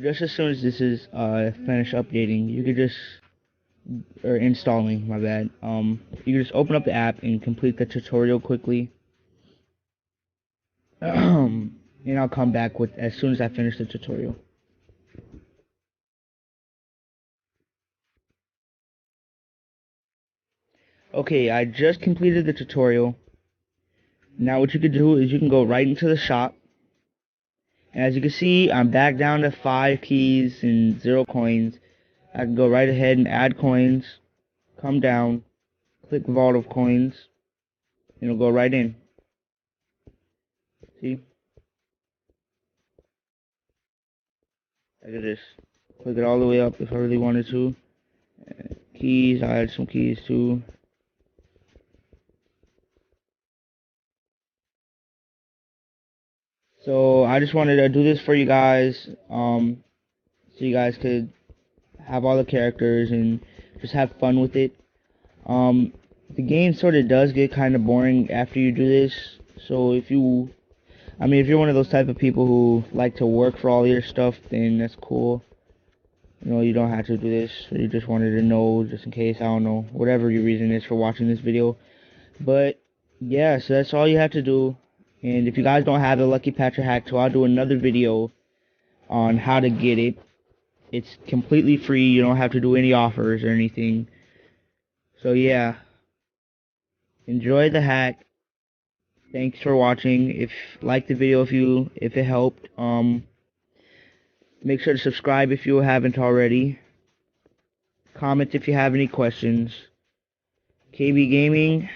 Just as soon as this is finished updating, you could just or installing, my bad. You can just open up the app and complete the tutorial quickly. And I'll come back with as soon as I finish the tutorial. Okay, I just completed the tutorial. Now what you can do is you can go right into the shop. And as you can see, I'm back down to 5 keys and 0 coins. I can go right ahead and add coins. Come down, click Vault of Coins, and it'll go right in. See? I could just click it all the way up if I really wanted to. Keys, I add some keys too. So I just wanted to do this for you guys, so you guys could have all the characters and just have fun with it. Um, the game sort of does get kind of boring after you do this. So if you're one of those type of people who like to work for all your stuff, then that's cool. You don't have to do this. You just wanted to know, just in case, I don't know, whatever your reason is for watching this video. But yeah, so that's all you have to do. And if you guys don't have the Lucky Patcher hack, so I'll do another video on how to get it. It's completely free. You don't have to do any offers or anything. So yeah, enjoy the hack. Thanks for watching. If like the video, if it helped, make sure to subscribe if you haven't already. Comment if you have any questions. KB Gaming